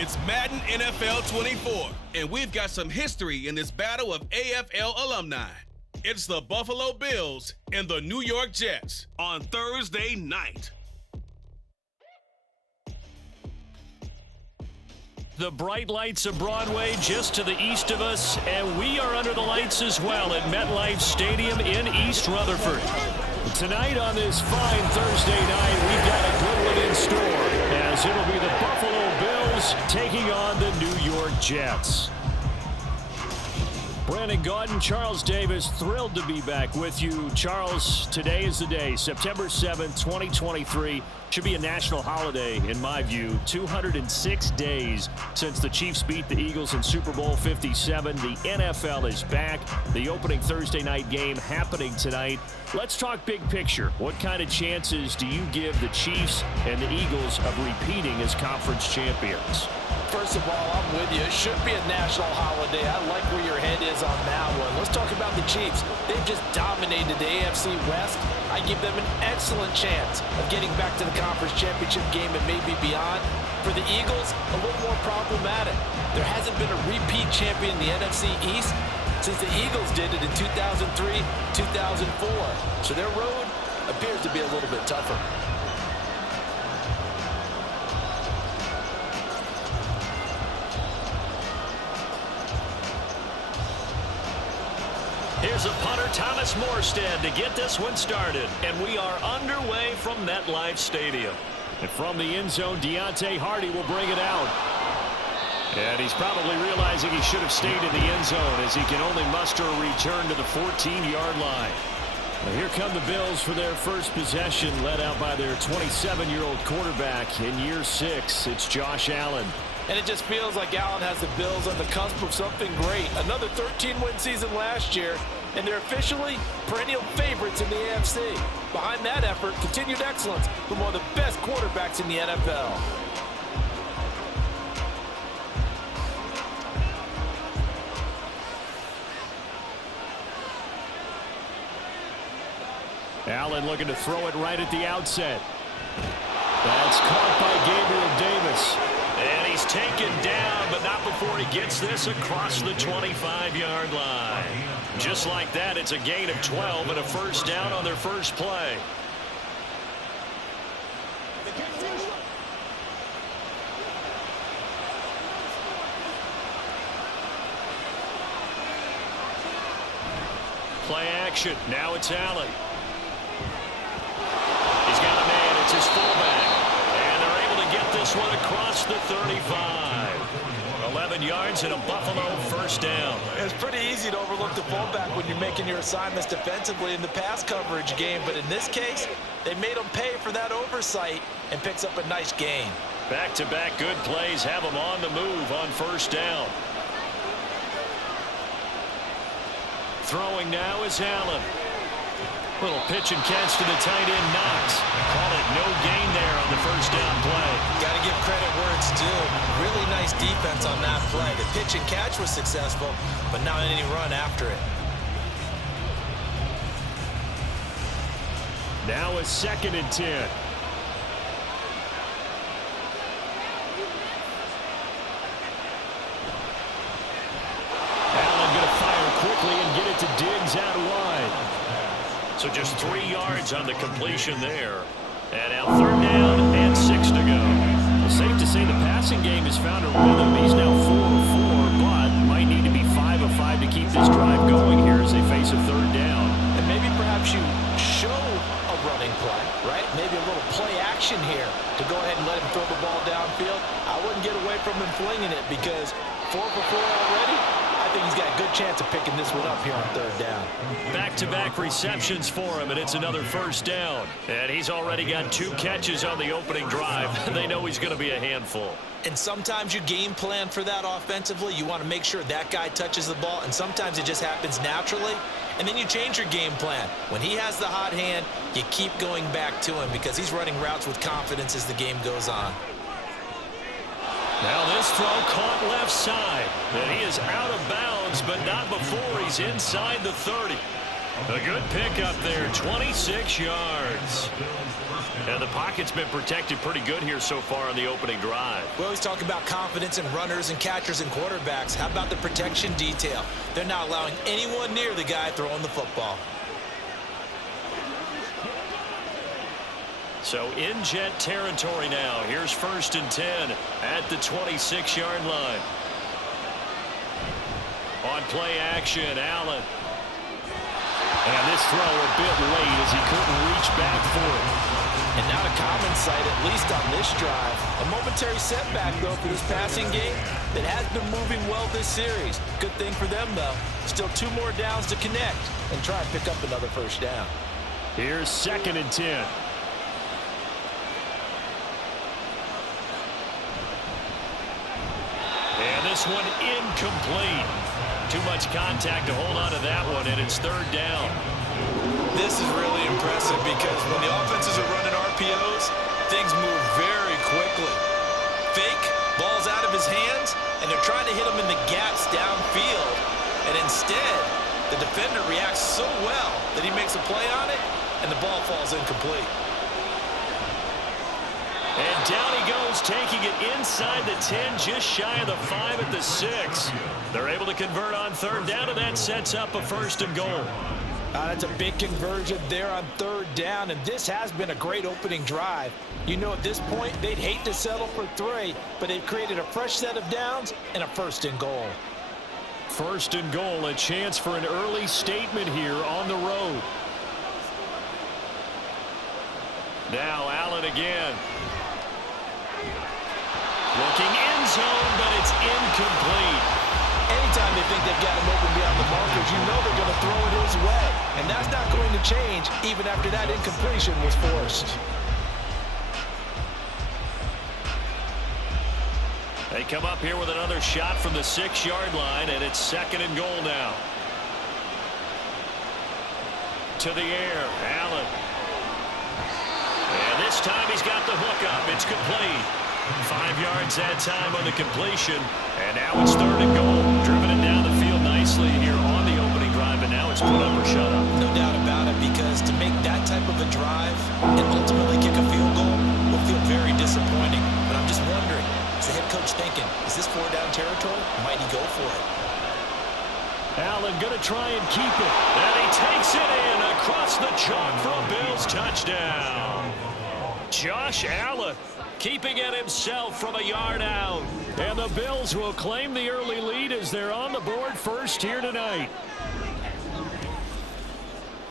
It's Madden NFL 24, and we've got some history in this battle of AFL alumni. It's the Buffalo Bills and the New York Jets on Thursday night. The bright lights of Broadway just to the east of us, and we are under the lights as well at MetLife Stadium in East Rutherford. Tonight on this fine Thursday night, we've got a good one in store, as it'll be the Buffalo Bills taking on the New York Jets. Brandon Gaudin, Charles Davis, thrilled to be back with you. Charles, today is the day, September 7th, 2023. Should be a national holiday, in my view. 206 days since the Chiefs beat the Eagles in Super Bowl 57. The NFL is back. The opening Thursday night game happening tonight. Let's talk big picture. What kind of chances do you give the Chiefs and the Eagles of repeating as conference champions? First of all, I'm with you. It should be a national holiday. I like where your head is on that one. Let's talk about the Chiefs. They've just dominated the AFC West. I give them an excellent chance of getting back to the conference championship game and maybe beyond. For the Eagles, a little more problematic. There hasn't been a repeat champion in the NFC East since the Eagles did it in 2003, 2004. So their road appears to be a little bit tougher. Here's a punter, Thomas Morstead, to get this one started. And we are underway from MetLife Stadium. And from the end zone, Deontay Hardy will bring it out. And he's probably realizing he should have stayed in the end zone, as he can only muster a return to the 14-yard line. Now here come the Bills for their first possession, led out by their 27-year-old quarterback in year 6. It's Josh Allen. And it just feels like Allen has the Bills on the cusp of something great. Another 13-win season last year, and they're officially perennial favorites in the AFC. Behind that effort, continued excellence from one of the best quarterbacks in the NFL. Allen looking to throw it right at the outset. That's caught by Gabriel Davis. And he's taken down, but not before he gets this across the 25-yard line. Just like that, it's a gain of 12 and a first down on their first play. Play action. Now it's Allen. He's got a man. It's his fullback. And they're able to get this one across the 35. 11 yards and a Buffalo first down. It's pretty easy to overlook the fullback when you're making your assignments defensively in the pass coverage game. But in this case, they made him pay for that oversight and picks up a nice gain. Back-to-back good plays have him on the move on first down. Throwing now is Allen. Little pitch and catch to the tight end, Knox. Call it no gain there on the first down play. Got to give credit where it's due. Really nice defense on that play. The pitch and catch was successful, but not any run after it. Now a 2nd and 10. Allen going to fire quickly and get it to Diggs out wide. So just 3 yards on the completion there. And now 3rd down and 6 to go. Well, safe to say the passing game has found a rhythm. He's now 4 of 4, but might need to be 5 of 5 to keep this drive going here as they face a 3rd down. And maybe perhaps you show a running play, right? Maybe a little play action here to go ahead and let him throw the ball downfield. I wouldn't get away from him flinging it because 4 for 4 already. I think he's got a good chance of picking this one up here on 3rd down. Back-to-back receptions for him, and it's another first down. And he's already got 2 catches on the opening drive. They know he's going to be a handful. And sometimes you game plan for that offensively. You want to make sure that guy touches the ball, and sometimes it just happens naturally. And then you change your game plan. When he has the hot hand, you keep going back to him because he's running routes with confidence as the game goes on. Now this throw caught left side. And he is out of bounds, but not before he's inside the 30. A good pickup there, 26 yards. And the pocket's been protected pretty good here so far on the opening drive. We always talk about confidence in runners and catchers and quarterbacks. How about the protection detail? They're not allowing anyone near the guy throwing the football. So in Jet territory now. Here's 1st and 10 at the 26-yard line. On play action, Allen. And this throw a bit late as he couldn't reach back for it. And not a common sight, at least on this drive. A momentary setback, though, for this passing game that has been moving well this series. Good thing for them, though. Still 2 more downs to connect and try and pick up another first down. Here's 2nd and 10. And this one incomplete. Too much contact to hold on to that one, and it's 3rd down. This is really impressive because when the offenses are running RPOs, things move very quickly. Fake, ball's out of his hands, and they're trying to hit him in the gaps downfield. And instead, the defender reacts so well that he makes a play on it, and the ball falls incomplete. And down he goes, taking it inside the 10, just shy of the 5 at the 6. They're able to convert on 3rd down, and that sets up a 1st and goal. That's a big conversion there on 3rd down, and this has been a great opening drive. You know, at this point, they'd hate to settle for 3, but they've created a fresh set of downs and a 1st and goal. 1st and goal, a chance for an early statement here on the road. Now Allen again. Looking end zone, but it's incomplete. Anytime they think they've got him open beyond the markers, you know they're going to throw it his way. And that's not going to change even after that incompletion was forced. They come up here with another shot from the 6-yard line, and it's 2nd and goal now. To the air, Allen. And this time he's got the hook up. It's complete. 5 yards that time on the completion. And now it's 3rd and goal. Driven it down the field nicely here on the opening drive, and now it's put up or shut up. No doubt about it, because to make that type of a drive and ultimately kick a field goal will feel very disappointing. But I'm just wondering, is the head coach thinking, is this 4-down territory? Might he go for it? Allen going to try and keep it. And he takes it in across the chalk for a Bills touchdown. Josh Allen keeping it himself from a yard out. And the Bills will claim the early lead as they're on the board first here tonight.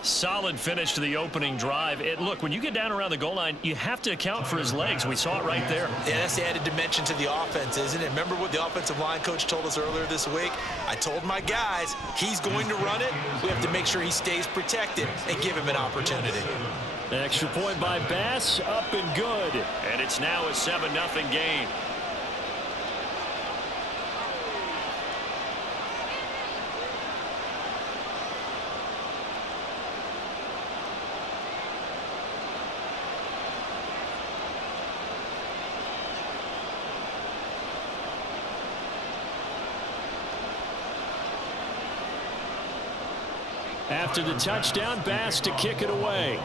Solid finish to the opening drive. Look, when you get down around the goal line, you have to account for his legs. We saw it right there. Yeah, that's the added dimension to the offense, isn't it? Remember what the offensive line coach told us earlier this week? I told my guys, he's going to run it. We have to make sure he stays protected and give him an opportunity. An extra point by Bass, up and good. And it's now a 7-0 game. After the touchdown, Bass to kick it away.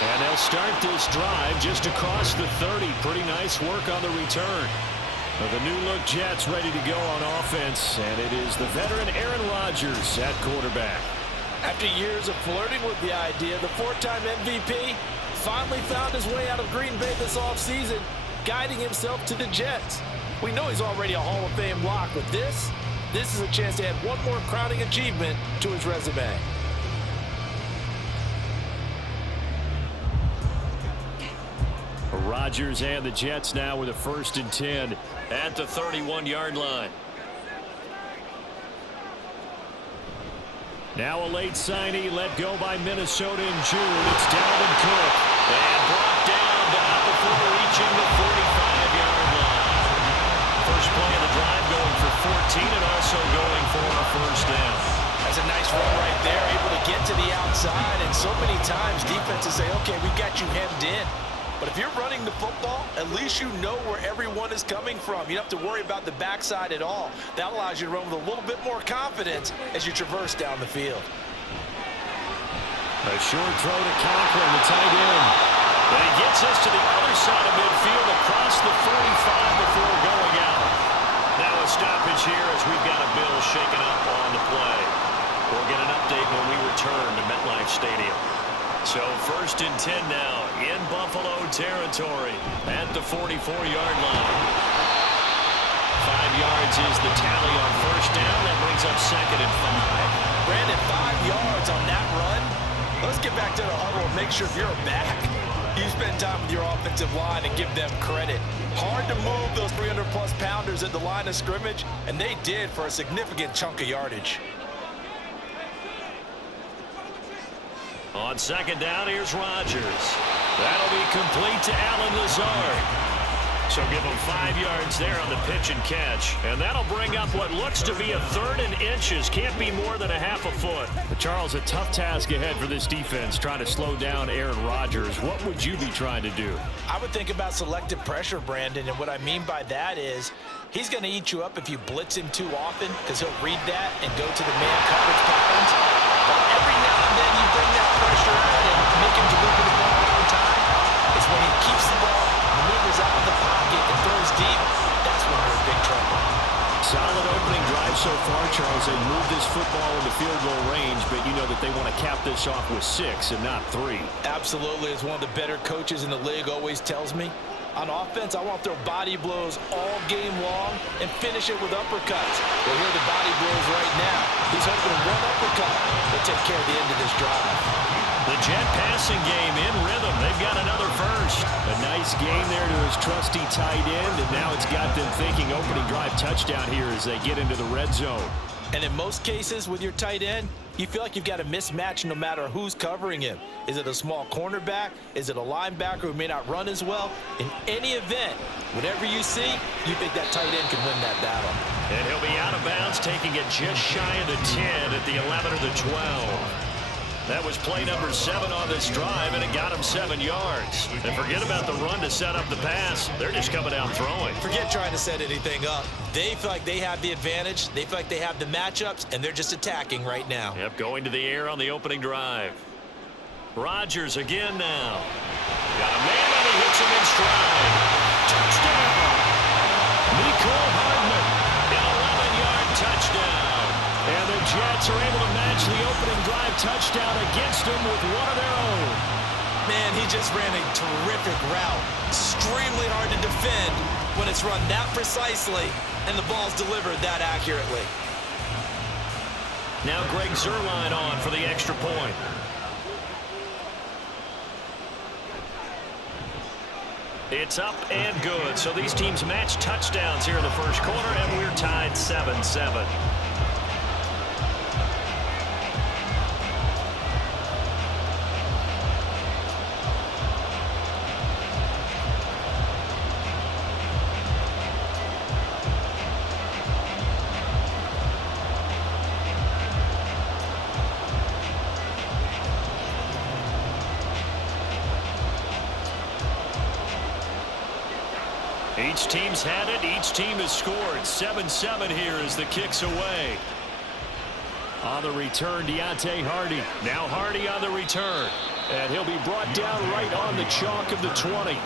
And they'll start this drive just across the 30. Pretty nice work on the return. The new-look Jets ready to go on offense, and it is the veteran Aaron Rodgers at quarterback. After years of flirting with the idea, the 4-time MVP finally found his way out of Green Bay this offseason, guiding himself to the Jets. We know he's already a Hall of Fame lock, but this is a chance to add one more crowning achievement to his resume. Rodgers and the Jets now with a 1st and 10 at the 31-yard line. Now a late signee let go by Minnesota in June. It's Dalvin Cook. And brought down, but not before reaching the 45-yard line. First play of the drive going for 14 and also going for a 1st down. That's a nice run right there, able to get to the outside. And so many times defenses say, okay, we got you hemmed in. But if you're running the football, at least you know where everyone is coming from. You don't have to worry about the backside at all. That allows you to run with a little bit more confidence as you traverse down the field. A short throw to Conklin, the tight end. And he gets us to the other side of midfield across the 45 before going out. Now a stoppage here as we've got a Bill shaken up on the play. We'll get an update when we return to MetLife Stadium. So 1st and 10 now in Buffalo territory at the 44-yard line. 5 yards is the tally on 1st down. That brings up 2nd and 5. Brandon, 5 yards on that run. Let's get back to the huddle and make sure you're back. You spend time with your offensive line and give them credit. Hard to move those 300-plus pounders at the line of scrimmage, and they did for a significant chunk of yardage. On 2nd down, here's Rodgers. That'll be complete to Allen Lazard. So give him 5 yards there on the pitch and catch. And that'll bring up what looks to be a 3rd and inches. Can't be more than a half a foot. But Charles, a tough task ahead for this defense, trying to slow down Aaron Rodgers. What would you be trying to do? I would think about selective pressure, Brandon. And what I mean by that is he's going to eat you up if you blitz him too often, because he'll read that and go to the man coverage patterns. But every now and then you bring that pressure out and make him deliver the ball on time. It's when he keeps the ball, maneuvers out of the pocket, and throws deep. That's when you're in big trouble. Solid opening drive so far, Charles. They moved this football into field goal range, but you know that they want to cap this off with 6 and not 3. Absolutely. As one of the better coaches in the league always tells me, on offense, I want to throw body blows all game long and finish it with uppercuts. Well, here are the body blows right now. He's hoping one uppercut will take care of the end of this drive. The Jet passing game in rhythm. They've got another first. A nice game there to his trusty tight end, and now it's got them thinking opening drive touchdown here as they get into the red zone. And in most cases with your tight end, you feel like you've got a mismatch no matter who's covering him. Is it a small cornerback? Is it a linebacker who may not run as well? In any event, whatever you see, you think that tight end can win that battle. And he'll be out of bounds, taking it just shy of the 10 at the 11 or the 12. That was play number 7 on this drive, and it got him 7 yards. And forget about the run to set up the pass. They're just coming out throwing. Forget trying to set anything up. They feel like they have the advantage. They feel like they have the matchups, and they're just attacking right now. Yep, going to the air on the opening drive. Rodgers again now. Got a man, and he hits him in stride. Touchdown! Mecole Hardman, an 11-yard touchdown. And the Jets are able to match the opening drive touchdown against them with one of their own. Man, he just ran a terrific route. Extremely hard to defend when it's run that precisely and the ball's delivered that accurately. Now Greg Zuerlein on for the extra point. It's up and good. So these teams match touchdowns here in the first quarter, and we're tied 7-7. Each team's had it. Each team has scored. 7-7 here as the kick's away. On the return, Deontay Hardy. Now Hardy on the return. And he'll be brought down right on the chalk of the 20.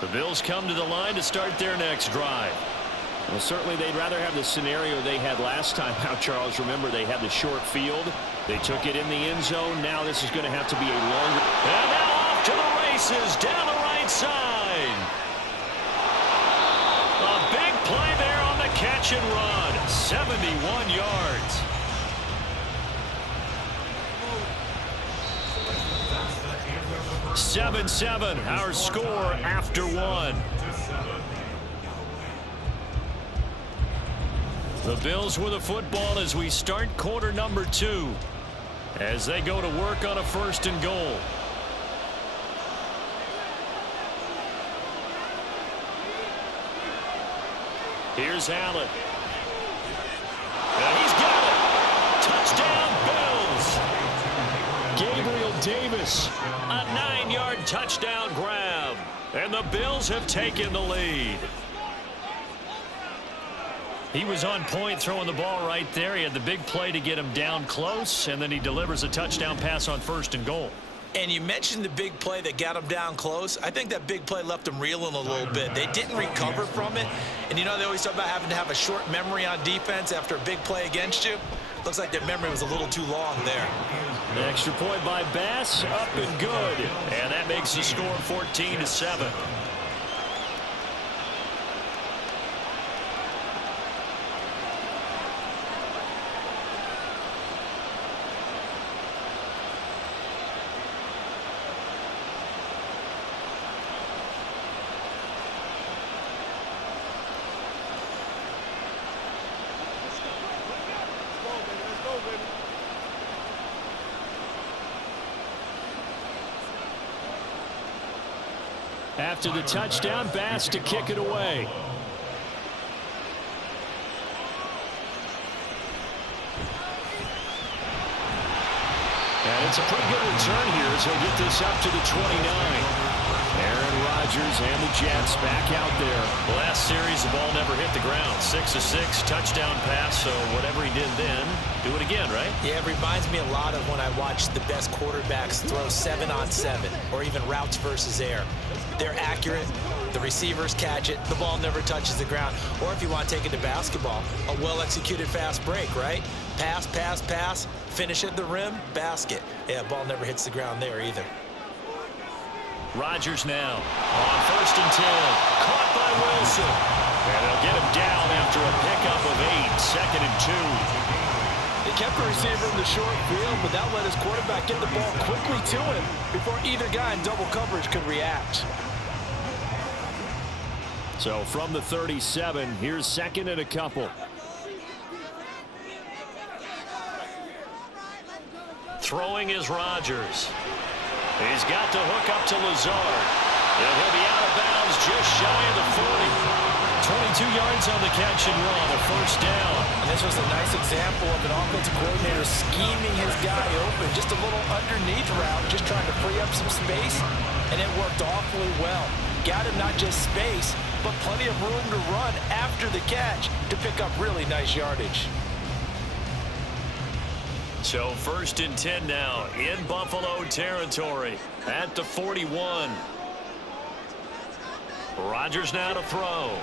The Bills come to the line to start their next drive. Well, certainly they'd rather have the scenario they had last time out, Charles. Remember, they had the short field. They took it in the end zone. Now this is going to have to be a longer. And now off to the races down the right side. A big play there on the catch and run. 71 yards. Seven, our score after one. The Bills with a football as we start quarter number 2. As they go to work on a 1st and goal. Here's Allen. And he's got it. Touchdown, Bills. Gabriel Davis, a 9-yard touchdown grab. And the Bills have taken the lead. He was on point throwing the ball right there. He had the big play to get him down close, and then he delivers a touchdown pass on 1st and goal. And you mentioned the big play that got him down close. I think that big play left them reeling a little bit. They didn't recover from it. And, you know, they always talk about having to have a short memory on defense after a big play against you. Looks like their memory was a little too long there. The extra point by Bass, up and good. And that makes the score 14-7. After the touchdown, Bass to kick it away. And it's a pretty good return here as he'll get this up to the 29. Aaron Rodgers and the Jets back out there. Last series, the ball never hit the ground. 6 of 6, touchdown pass, so whatever he did then, do it again, right? Yeah, it reminds me a lot of when I watch the best quarterbacks throw 7-on-7 or even routes versus air. They're accurate. The receivers catch it. The ball never touches the ground. Or if you want to take it to basketball, a well-executed fast break, right? Pass, pass, pass, finish at the rim, basket. Yeah, ball never hits the ground there either. Rodgers now on 1st and 10. Caught by Wilson. And they'll get him down after a pickup of 8. 2nd and 2. They kept the receiver in the short field, but that let his quarterback get the ball quickly to him before either guy in double coverage could react. So from the 37, here's 2nd and a couple. Throwing is Rodgers. He's got to hook up to Lazard. And he'll be out of bounds just shy of the 40. 22 yards on the catch and run, a 1st down. And this was a nice example of an offensive coordinator scheming his guy open. Just a little underneath route, just trying to free up some space. And it worked awfully well. Got him not just space, but plenty of room to run after the catch to pick up really nice yardage. So 1st and 10 now in Buffalo territory at the 41. Rodgers now to throw.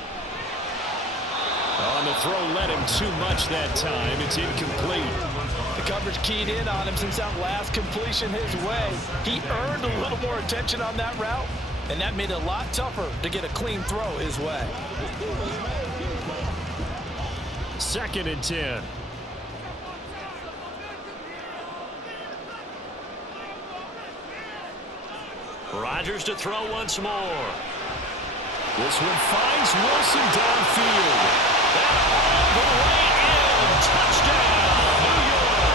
On the throw led him too much that time. It's incomplete. The coverage keyed in on him since that last completion his way. He earned a little more attention on that route, and that made it a lot tougher to get a clean throw his way. 2nd and 10. Rodgers to throw once more. This one finds Wilson downfield. And all the way in. Touchdown, New York.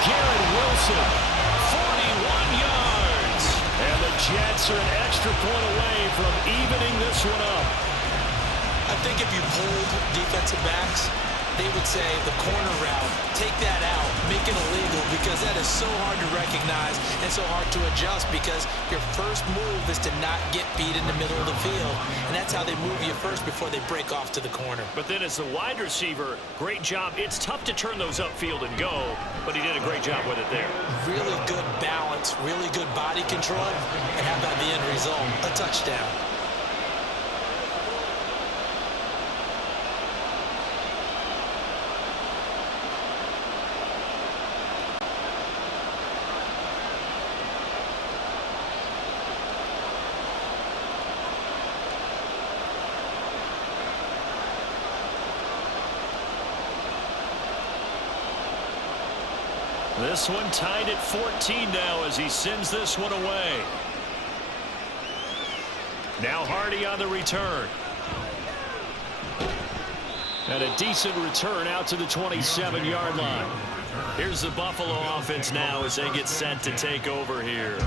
Garrett Wilson, 41 yards. And the Jets are an extra point away from evening this one up. I think if you pulled defensive backs, they would say the corner route, take that out, make it illegal, because that is so hard to recognize and so hard to adjust, because your first move is to not get beat in the middle of the field, and that's how they move you first before they break off to the corner. But then as the wide receiver, great job. It's tough to turn those upfield and go, but he did a great job with it there. Really good balance, really good body control, and how about the end result? A touchdown. This one tied at 14 now as he sends this one away. Now Hardy on the return. And a decent return out to the 27-yard line. Here's the Buffalo offense now as they get set to take over here.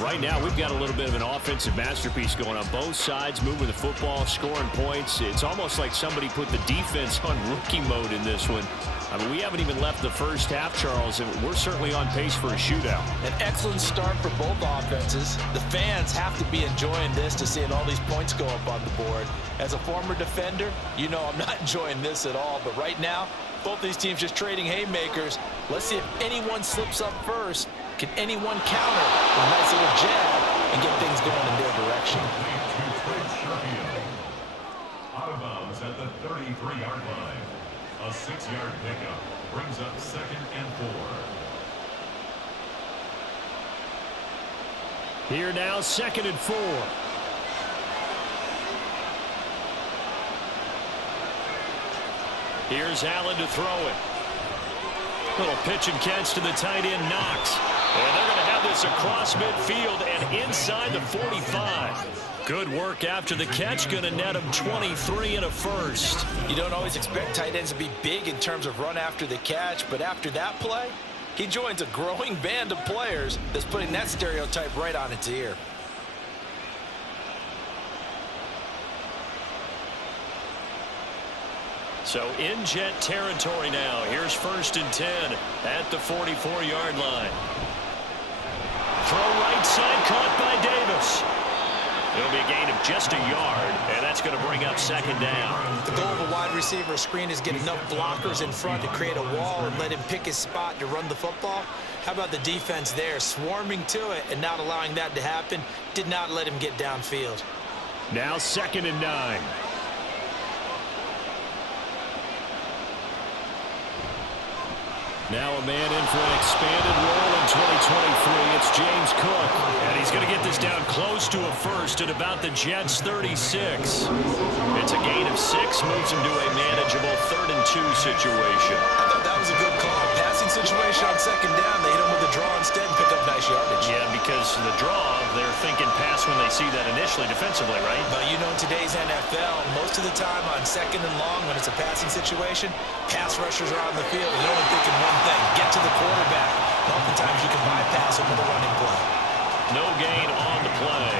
Right now, we've got a little bit of an offensive masterpiece going on both sides, moving the football, scoring points. It's almost like somebody put the defense on rookie mode in this one. I mean, we haven't even left the first half, Charles, and we're certainly on pace for a shootout. An excellent start for both offenses. The fans have to be enjoying this to seeing all these points go up on the board. As a former defender, you know I'm not enjoying this at all, but right now, both these teams just trading haymakers. Let's see if anyone slips up first. Can anyone counter with a nice little jab and get things going in their direction? Out of bounds at the 33-yard line. A 6-yard pickup brings up 2nd and 4. Here now, 2nd and 4. Here's Allen to throw it. Little pitch and catch to the tight end, Knox. And they're going to have this across midfield and inside the 45. Good work after the catch, going to net him 23 and a first. You don't always expect tight ends to be big in terms of run after the catch, but after that play, he joins a growing band of players that's putting that stereotype right on its ear. So in Jet territory now. Here's 1st and 10 at the 44-yard line. Throw right side, caught by Davis. It'll be a gain of just a yard, and that's going to bring up 2nd down. The goal of a wide receiver screen is get enough blockers in front to create a wall and let him pick his spot to run the football. How about the defense there, swarming to it and not allowing that to happen? Did not let him get downfield. Now 2nd and 9. Now a man in for an expanded role in 2023. It's James Cook. And he's going to get this down close to a first at about the Jets' 36. It's a gain of 6, moves him to a manageable 3rd and 2 situation. I thought that was a good call. Passing situation on 2nd down. They hit him with a draw instead and pick up nice yardage. Yeah, because the draw, they're thinking pass when they see that initially defensively, right? But you know, in today's NFL, most of the time on 2nd and long, when it's a passing situation, pass rushers are on the field and they're only thinking one thing, get to the quarterback. And oftentimes you can bypass him with a running play. No gain on the play.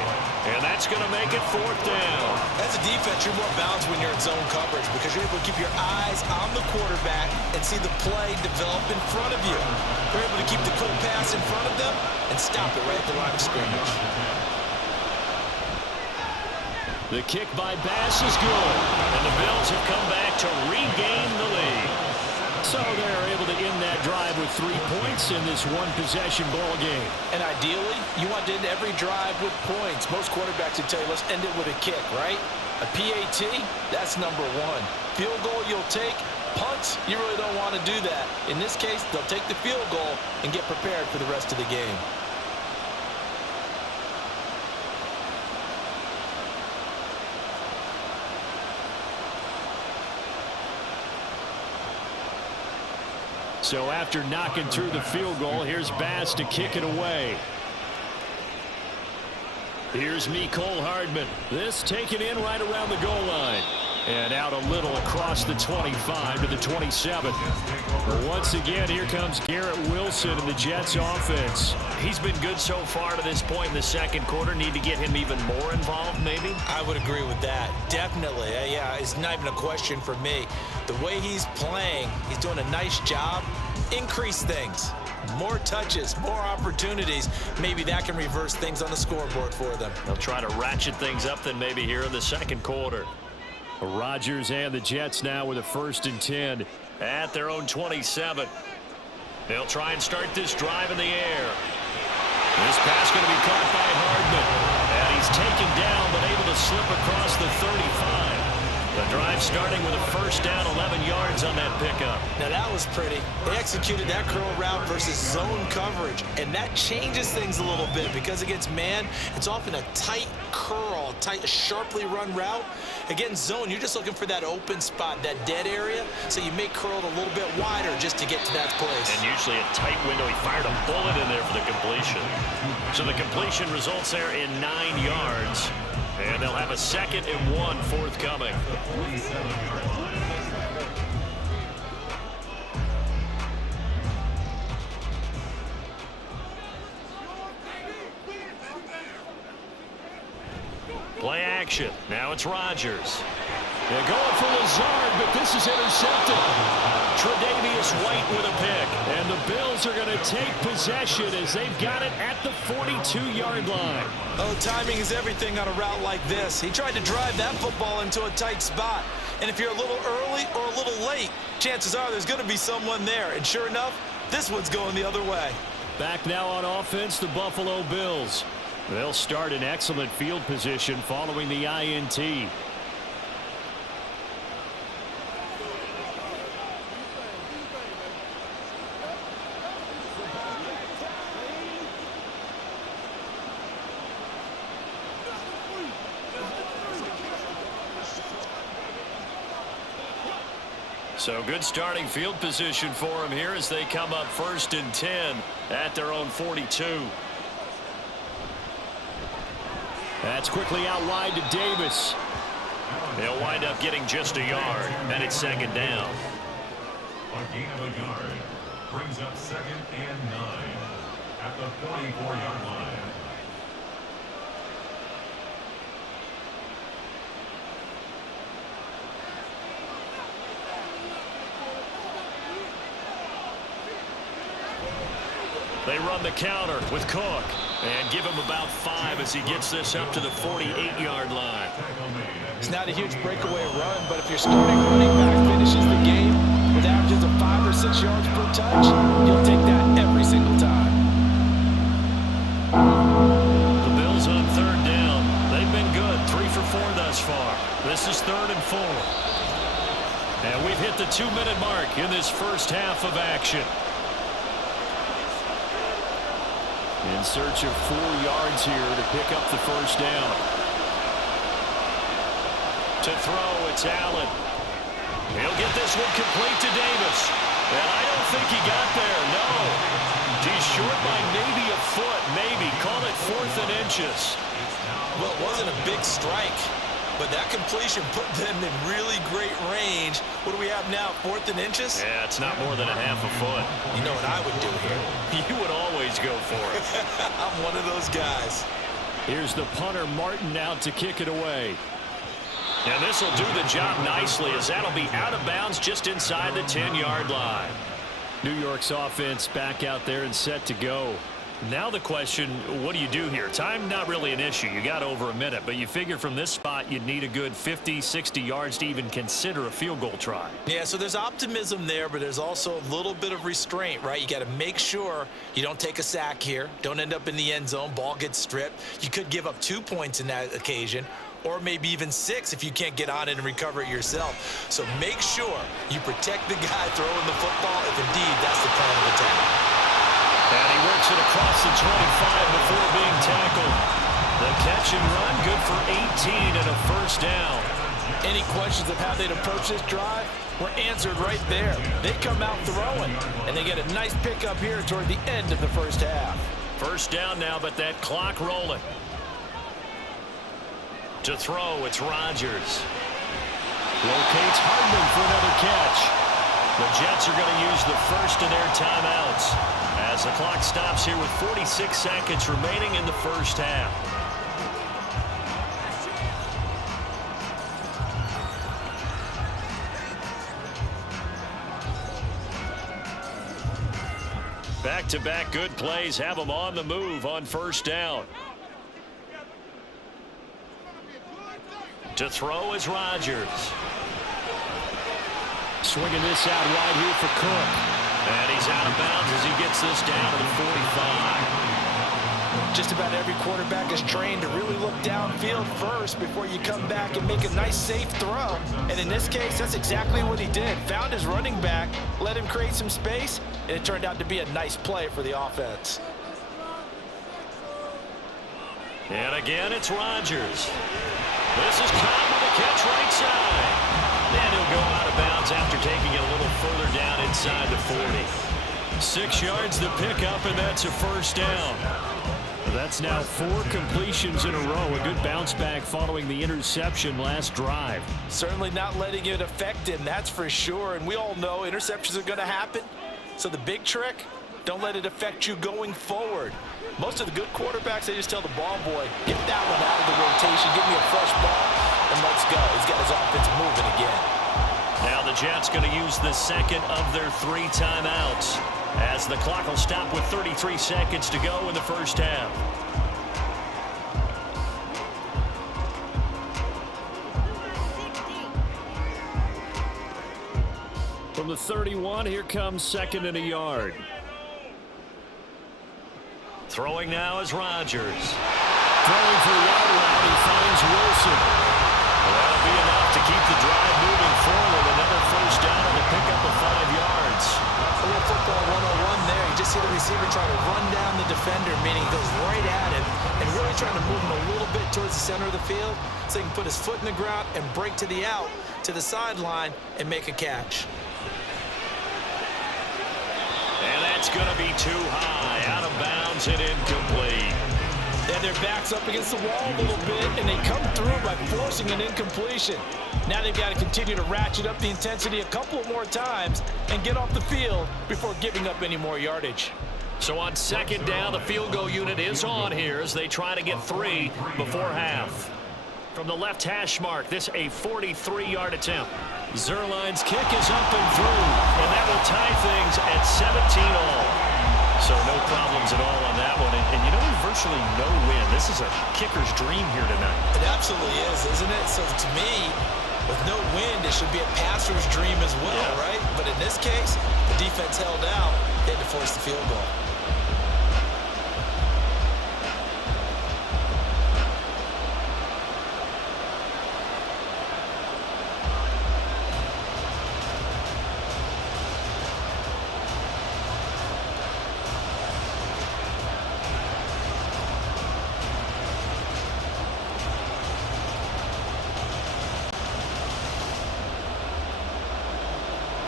And that's going to make it 4th down. As a defense, you're more balanced when you're in zone coverage because you're able to keep your eyes on the quarterback and see the play develop in front of you. You're able to keep the quick pass in front of them and stop it right at the line of scrimmage. The kick by Bass is good. And the Bills have come back to regain the lead. So they're able to end that drive with 3 points in this one-possession ball game. And ideally, you want to end every drive with points. Most quarterbacks would tell you, let's end it with a kick, right? A PAT, that's number 1. Field goal you'll take. Punts, you really don't want to do that. In this case, they'll take the field goal and get prepared for the rest of the game. So after knocking through the field goal, here's Bass to kick it away. Here's Mecole Hardman. This taken in right around the goal line. And out a little across the 25 to the 27. But once again, here comes Garrett Wilson in the Jets offense. He's been good so far to this point in the 2nd quarter. Need to get him even more involved, maybe? I would agree with that. Definitely. Yeah, it's not even a question for me. The way he's playing, he's doing a nice job. Increase things. More touches, more opportunities. Maybe that can reverse things on the scoreboard for them. They'll try to ratchet things up then maybe here in the 2nd quarter. Rodgers and the Jets now with a 1st and 10 at their own 27. They'll try and start this drive in the air. This pass going to be caught by Hardman. And he's taken down but able to slip across the 35. The drive starting with a 1st down, 11 yards on that pickup. Now that was pretty. They executed that curl route versus zone coverage, and that changes things a little bit because against man, it's often a tight curl, tight, sharply run route. Against zone, you're just looking for that open spot, that dead area, so you may curl it a little bit wider just to get to that place. And usually a tight window. He fired a bullet in there for the completion. So the completion results there in 9 yards. And they'll have a 2nd and 1 forthcoming. Play action. Now it's Rodgers. They're going for Lazard, but this is intercepted. Tre'Davious White with a pick. And the Bills are going to take possession as they've got it at the 42-yard line. Oh, timing is everything on a route like this. He tried to drive that football into a tight spot. And if you're a little early or a little late, chances are there's going to be someone there. And sure enough, this one's going the other way. Back now on offense, the Buffalo Bills. They'll start in excellent field position following the INT. So good starting field position for them here as they come up 1st and 10 at their own 42. That's quickly out wide to Davis. They'll wind up getting just a yard, and it's 2nd down. A gain of a yard brings up 2nd and 9 at the 44-yard line. They run the counter with Cook and give him about 5 as he gets this up to the 48-yard line. It's not a huge breakaway run, but if your starting running back finishes the game with averages of 5 or 6 yards per touch, you'll take that every single time. The Bills on 3rd down. They've been good, 3 for 4 thus far. This is 3rd and 4. And we've hit the 2-minute mark in this first half of action. In search of 4 yards here to pick up the 1st down. To throw, it's Allen. He'll get this one complete to Davis. And I don't think he got there, no. He's short by maybe a foot, maybe. Call it 4th and inches. Well, it wasn't a big strike, but that completion put them in really great range. What do we have now, 4th and inches? Yeah, it's not more than a half a foot. You know what I would do here? You would always go for it. I'm one of those guys. Here's the punter, Martin, out to kick it away. And this will do the job nicely as that'll be out of bounds just inside the 10-yard line. New York's offense back out there and set to go. Now the question, what do you do here? Time not really an issue. You got over a minute, but you figure from this spot you'd need a good 50, 60 yards to even consider a field goal try. Yeah, so there's optimism there, but there's also a little bit of restraint, right? You got to make sure you don't take a sack here. Don't end up in the end zone. Ball gets stripped. You could give up 2 points in that occasion, or maybe even 6 if you can't get on it and recover it yourself. So make sure you protect the guy throwing the football if indeed that's the plan of attack. And he works it across the 25 before being tackled. The catch and run, good for 18 and a 1st down. Any questions of how they'd approach this drive were answered right there. They come out throwing, and they get a nice pickup here toward the end of the 1st half. 1st down now, but that clock rolling. To throw, it's Rodgers. Locates Hardman for another catch. The Jets are going to use the 1st of their timeouts as the clock stops here with 46 seconds remaining in the 1st half. Back-to-back good plays have them on the move on 1st down. To throw is Rodgers. Swinging this out wide here for Cook. And he's out of bounds as he gets this down to the 45. Just about every quarterback is trained to really look downfield first before you come back and make a nice, safe throw. And in this case, that's exactly what he did. Found his running back, let him create some space, and it turned out to be a nice play for the offense. And again, it's Rodgers. This is Cobb with a catch right side. And he'll go out of bounds after taking it a little further down inside the 40. 6 yards the pickup, and that's a 1st down. That's now 4 completions in a row. A good bounce back following the interception last drive. Certainly not letting it affect him, that's for sure. And we all know interceptions are going to happen. So the big trick, Don't let it affect you going forward. Most of the good quarterbacks, they just tell the ball boy, get that one out of the rotation, give me a fresh ball, and let's go. He's got his offense moving again. Now the Jets going to use the second of their 3 timeouts as the clock will stop with 33 seconds to go in the first half. From the 31, here comes 2nd and a yard. Throwing now is Rodgers. Throwing for the out route, he finds Wilson. Well, that'll be enough to keep the drive moving forward. Another first down to pick up the 5 yards. A little football 101 there. You just see the receiver try to run down the defender, meaning he goes right at him and really trying to move him a little bit towards the center of the field so he can put his foot in the ground and break to the out, to the sideline, and make a catch. And that's going to be too high, out of bounds and incomplete. And their back's up against the wall a little bit, and they come through by forcing an incompletion. Now they've got to continue to ratchet up the intensity a couple more times and get off the field before giving up any more yardage. So on 2nd down, the field goal unit is on here as they try to get 3 before half. From the left hash mark, this a 43-yard attempt. Zerline's kick is up and through, and that will tie things at 17-all. So no problems at all on that one. And you know, virtually no win. This is a kicker's dream here tonight. It absolutely is, isn't it? So to me, with no wind, it should be a passer's dream as well, right? But in this case, the defense held out. They had to force the field goal.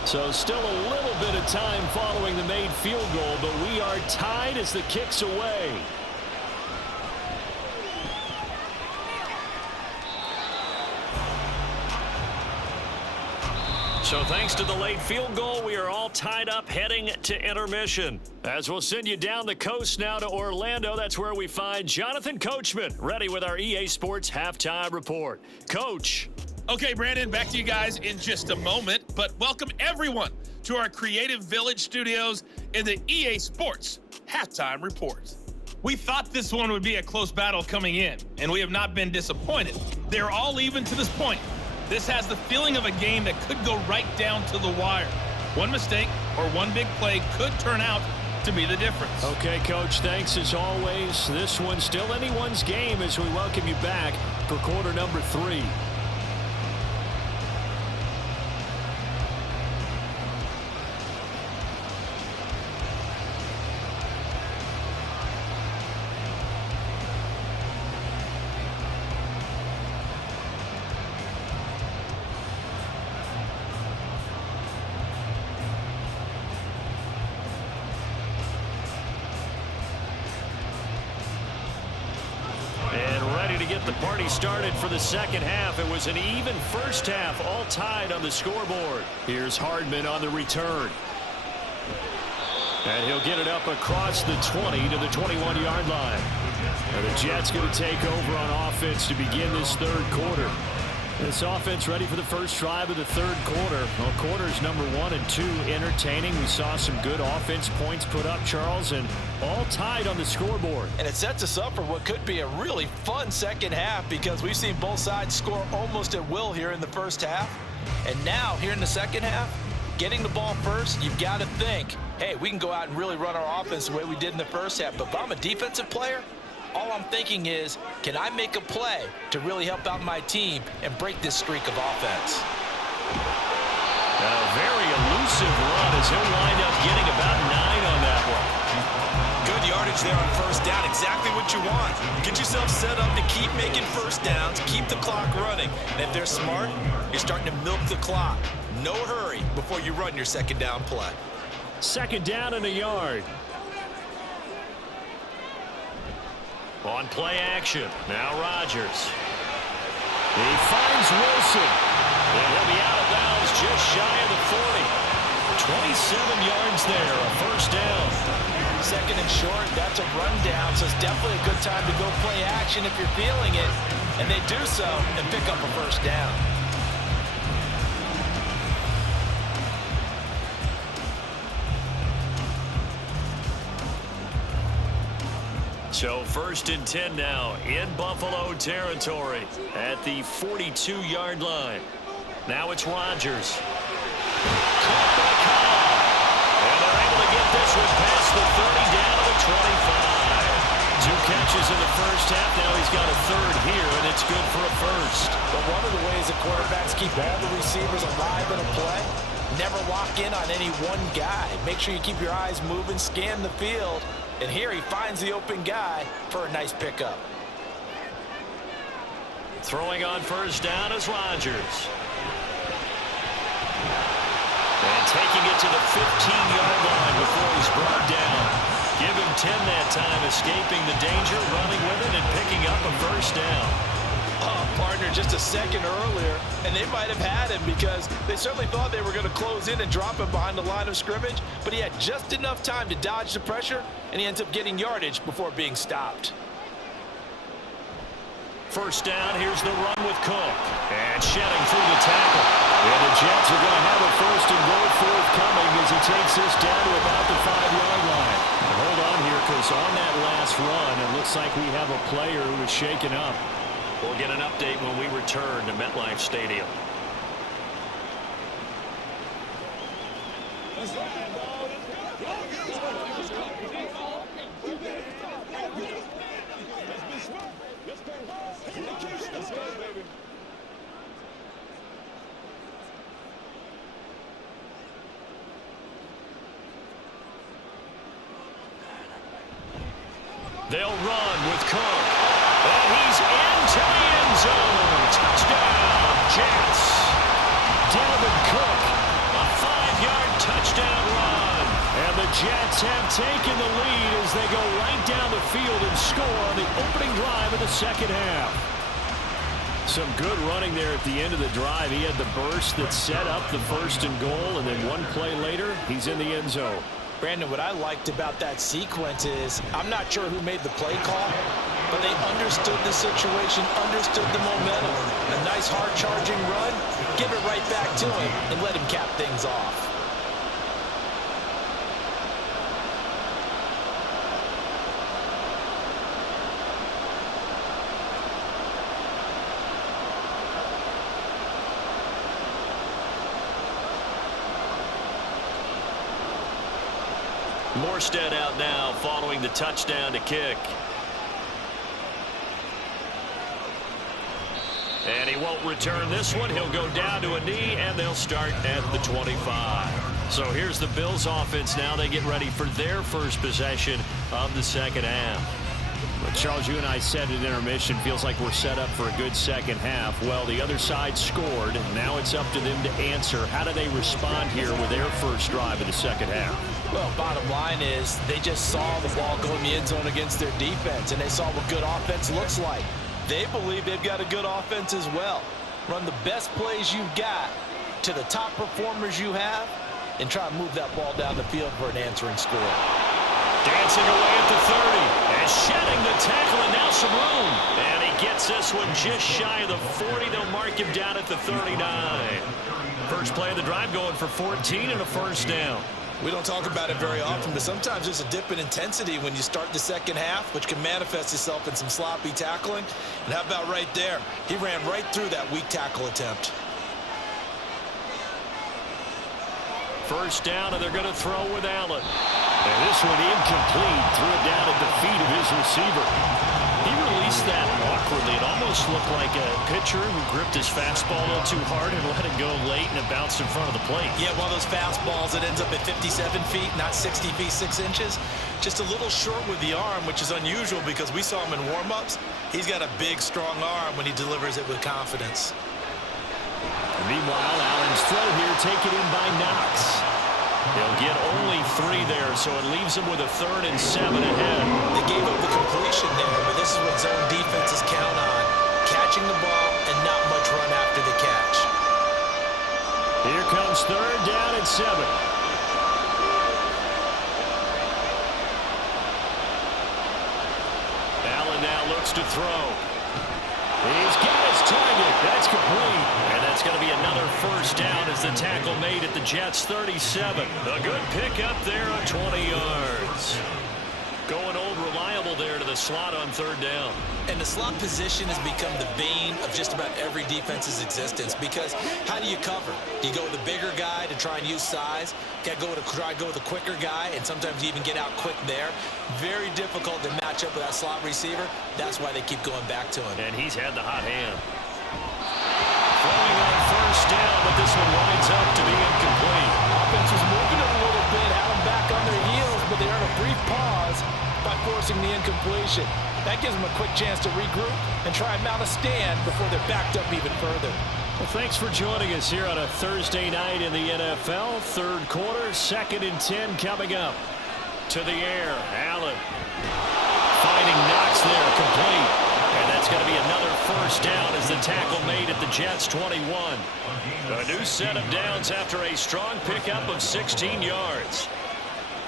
So still a little bit of time following the made field goal, but we are tied as the kick's away. So thanks to the late field goal, we are all tied up heading to intermission. As we'll send you down the coast now to Orlando, that's where we find Jonathan Coachman, ready with our EA Sports Halftime Report. Coach. Okay, Brandon, back to you guys in just a moment, but welcome everyone to our Creative Village studios in the EA Sports Halftime Report. We thought this one would be a close battle coming in, and we have not been disappointed. They're all even to this point. This has the feeling of a game that could go right down to the wire. One mistake or one big play could turn out to be the difference. Okay, Coach, thanks as always. This one's still anyone's game as we welcome you back for quarter number 3. Get the party started for the second half. It was an even first half, all tied on the scoreboard. Here's Hardman on the return. And he'll get it up across the 20 to the 21-yard line. And the Jets going to take over on offense to begin this third quarter. This offense ready for the first drive of the third quarter. Well, quarters number 1 and 2 entertaining. We saw some good offense points put up, Charles, and all tied on the scoreboard. And it sets us up for what could be a really fun second half because we've seen both sides score almost at will here in the first half. And now, here in the second half, getting the ball first, you've got to think, hey, we can go out and really run our offense the way we did in the first half. But if I'm a defensive player, all I'm thinking is, can I make a play to really help out my team and break this streak of offense? A very elusive run as he'll wind up getting about 9 on that one. Good yardage there on first down. Exactly what you want. Get yourself set up to keep making first downs, keep the clock running. And if they're smart, you're starting to milk the clock. No hurry before you run your second down play. Second down and a yard. On play action, now Rodgers. He finds Wilson. And he'll be out of bounds just shy of the 40. 27 yards there, a first down. Second and short, that's a rundown, so it's definitely a good time to go play action if you're feeling it. And they do so and pick up a first down. So 1st and 10 now in Buffalo territory at the 42-yard line. Now it's Rodgers. Caught by Cobb. And they're able to get this one past the 30 down to the 25. 2 catches in the first half. Now he's got a third here, and it's good for a first. But one of the ways that quarterbacks keep all the receivers alive in a play, never lock in on any one guy. Make sure you keep your eyes moving, scan the field. And here he finds the open guy for a nice pickup. Throwing on first down is Rodgers. And taking it to the 15-yard line before he's brought down. Give him 10 that time, escaping the danger, running with it, and picking up a first down. Partner just a second earlier, and they might have had him because they certainly thought they were going to close in and drop him behind the line of scrimmage, but he had just enough time to dodge the pressure, and he ends up getting yardage before being stopped. First down, here's the run with Cook. And shedding through the tackle. And the Jets are going to have a first and goal forthcoming as he takes this down to about the 5-yard line. And hold on here, because on that last run, it looks like we have a player who was shaken up. We'll get an update when we return to MetLife Stadium. They'll run with Cook. And he's into the end zone. Touchdown, Jets. Dalvin Cook, a 5-yard touchdown run. And the Jets have taken the lead as they go right down the field and score on the opening drive of the second half. Some good running there at the end of the drive. He had the burst that set up the first and goal, and then one play later, he's in the end zone. Brandon, what I liked about that sequence is I'm not sure who made the play call, but they understood the situation, understood the momentum. A nice hard-charging run, give it right back to him, and let him cap things off. Morstead out now following the touchdown to kick. And he won't return this one. He'll go down to a knee, and they'll start at the 25. So here's the Bills offense now. They get ready for their first possession of the second half. Well, Charles, you and I said at intermission, feels like we're set up for a good second half. Well, the other side scored. Now it's up to them to answer. How do they respond here with their first drive of the second half? Well, bottom line is they just saw the ball go in the end zone against their defense, and they saw what good offense looks like. They believe they've got a good offense as well. Run the best plays you've got to the top performers you have, and try to move that ball down the field for an answering score. Dancing away at the 30, and shedding the tackle, and now some room. And he gets this one just shy of the 40. They'll mark him down at the 39. First play of the drive going for 14 and a first down. We don't talk about it very often, but sometimes there's a dip in intensity when you start the second half, which can manifest itself in some sloppy tackling. And how about right there? He ran right through that weak tackle attempt. First down, and they're going to throw with Allen. And this one incomplete. Threw it down at the feet of his receiver. He released that awkwardly. It almost looked like a pitcher who gripped his fastball a little too hard and let it go late, and it bounced in front of the plate. Yeah, one of those fastballs that ends up at 57 feet, not 60 feet, 6 inches. Just a little short with the arm, which is unusual because we saw him in warm-ups. He's got a big, strong arm when he delivers it with confidence. Meanwhile, Allen's throw here taken in by Knox. They'll get only 3 there, so it leaves them with a 3rd and 7 ahead. They gave up the completion there, but this is what zone defenses count on. Catching the ball and not much run after the catch. Here comes 3rd down and 7. now looks to throw. He's got his target. That's complete. And that's going to be another first down as the tackle made at the Jets' 37. A good pickup there on 20 yards. Going old reliable there to the slot on third down. And the slot position has become the bane of just about every defense's existence, because how do you cover? Do you go with a bigger guy to try and use size? Got to try to go with a quicker guy, and sometimes you even get out quick there. Very difficult to match up with that slot receiver. That's why they keep going back to him. And he's had the hot hand. Throwing on first down, but this one winds up to be incomplete. Offense was moving a little bit, had them back on their heels, but they earned a brief pause by forcing the incompletion. That gives them a quick chance to regroup and try and mount a stand before they're backed up even further. Well, thanks for joining us here on a Thursday night in the NFL. Third quarter, 2nd and 10 coming up. To the air, Allen. Finding Knox there, complete. And that's going to be another first down as the tackle made at the Jets' 21. A new set of downs after a strong pickup of 16 yards.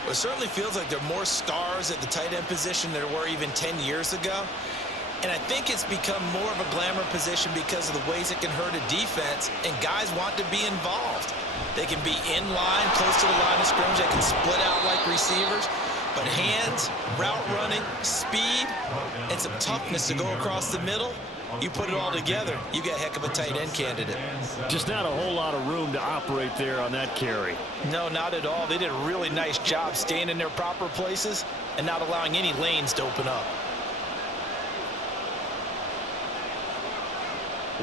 Well, it certainly feels like there are more stars at the tight end position than there were even 10 years ago. And I think it's become more of a glamour position because of the ways it can hurt a defense, and guys want to be involved. They can be in line, close to the line of scrimmage. They can split out like receivers. But hands, route running, speed, and some toughness to go across the middle, you put it all together, you get a heck of a tight end candidate. Just not a whole lot of room to operate there on that carry. No, not at all. They did a really nice job staying in their proper places and not allowing any lanes to open up.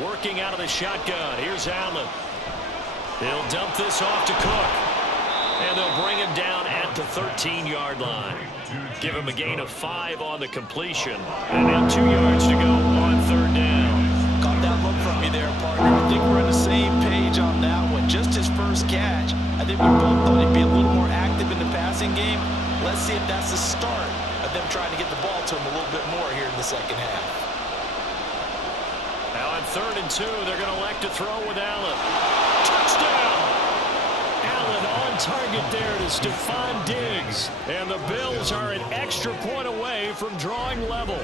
Working out of the shotgun. Here's Allen. He'll dump this off to Cook. And they'll bring him down at the 13-yard line. Give him a gain of 5 on the completion. And now 2 yards to go on third down. Got that look from you there, partner. I think we're on the same page on that one. Just his first catch. I think we both thought he'd be a little more active in the passing game. Let's see if that's the start of them trying to get the ball to him a little bit more here in the second half. Now on 3rd and 2, they're going to elect to throw with Allen. Touchdown! Allen on target there to Stephon Diggs. And the Bills are an extra point away from drawing level.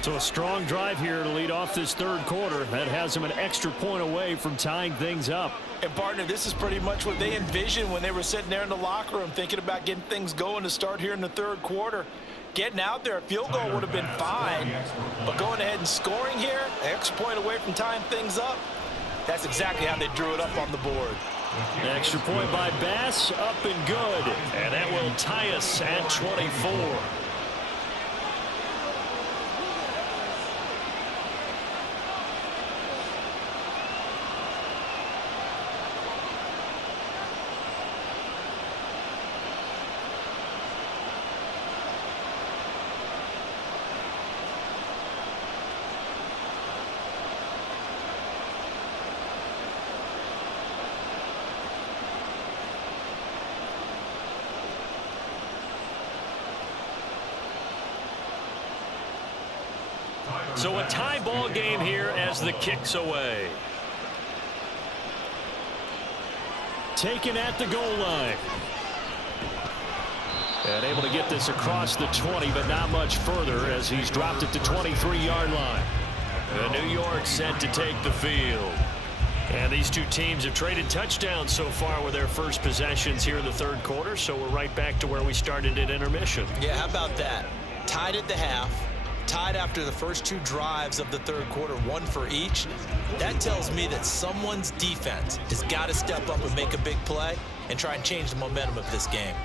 So a strong drive here to lead off this third quarter. That has them an extra point away from tying things up. And partner, this is pretty much what they envisioned when they were sitting there in the locker room thinking about getting things going to start here in the third quarter. Getting out there, a field goal would have been fine. But going ahead and scoring here, an extra point away from tying things up, that's exactly how they drew it up on the board. Extra point by Bass, up and good. And that will tie us at 24. So a tie ball game here as the kick's away. Taken at the goal line. And able to get this across the 20, but not much further as he's dropped it to 23-yard line. And New York set to take the field. And these two teams have traded touchdowns so far with their first possessions here in the third quarter, so we're right back to where we started at intermission. Yeah, how about that? Tied at the half. Tied after the first 2 drives of the third quarter, 1 for each. That tells me that someone's defense has got to step up and make a big play and try and change the momentum of this game.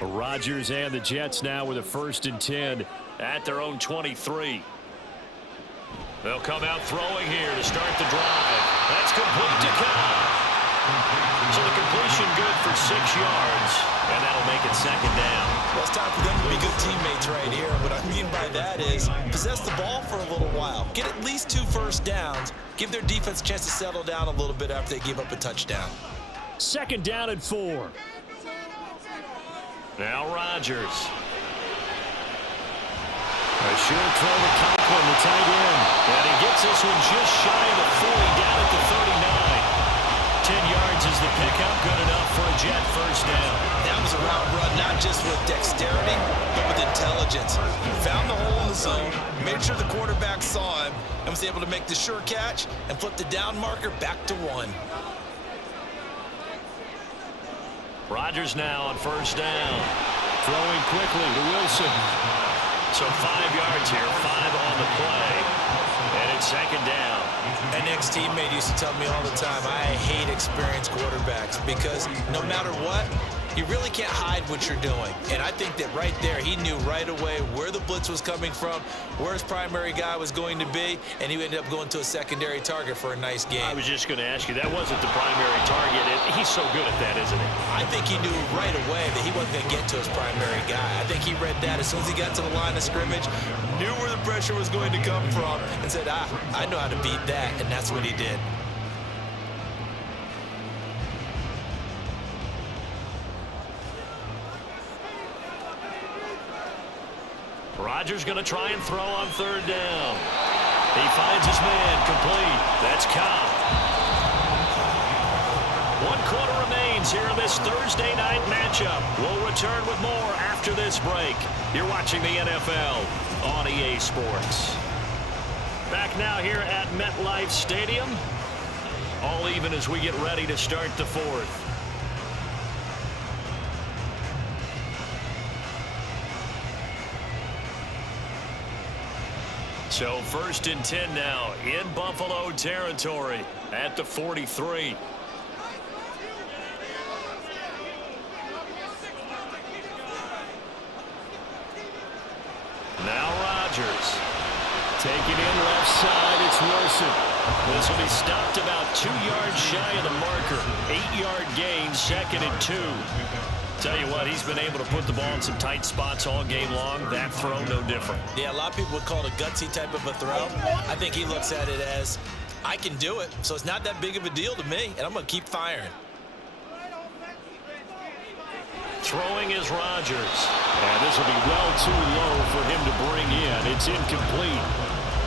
Rodgers and the Jets now with a 1st and 10 at their own 23. They'll come out throwing here to start the drive. That's complete to Cobb. So the completion good for 6 yards, and that'll make it 2nd down. Well, it's time for them to be good teammates right here. What I mean by that is possess the ball for a little while. Get at least 2 first downs. Give their defense a chance to settle down a little bit after they give up a touchdown. 2nd down and 4. Now Rodgers. A short throw to Conklin, the tight end. And he gets this one just shy of the 40, down at the 39. 10 yards is the pickup, good enough for a Jet first down. That was a route run, not just with dexterity, but with intelligence. Found the hole in the the zone, made sure the quarterback saw him, and was able to make the sure catch and flip the down marker back to 1. Rodgers now on first down. Throwing quickly to Wilson. So 5 yards here, 5 on the play. And it's second down. An ex-teammate used to tell me all the time, I hate experienced quarterbacks because no matter what, you really can't hide what you're doing. And I think that right there, he knew right away where the blitz was coming from, where his primary guy was going to be, and he ended up going to a secondary target for a nice game. I was just going to ask you, that wasn't the primary target. He's so good at that, isn't he? I think he knew right away that he wasn't going to get to his primary guy. I think he read that as soon as he got to the line of scrimmage, knew where the pressure was going to come from, and said, I know how to beat that, and that's what he did. Rodgers going to try and throw on third down. He finds his man complete. That's Cobb. 1 quarter remains here in this Thursday night matchup. We'll return with more after this break. You're watching the NFL on EA Sports. Back now here at MetLife Stadium. All even as we get ready to start the fourth. So 1st and 10 now in Buffalo territory at the 43. Now Rodgers. Taking in left side, it's Wilson. This will be stopped about 2 yards shy of the marker. 8-yard gain, 2nd and 2. Tell you what, he's been able to put the ball in some tight spots all game long. That throw, no different. Yeah, a lot of people would call it a gutsy type of a throw. I think he looks at it as, I can do it, so it's not that big of a deal to me, and I'm going to keep firing. Throwing is Rodgers. And this will be well too low for him to bring in. It's incomplete.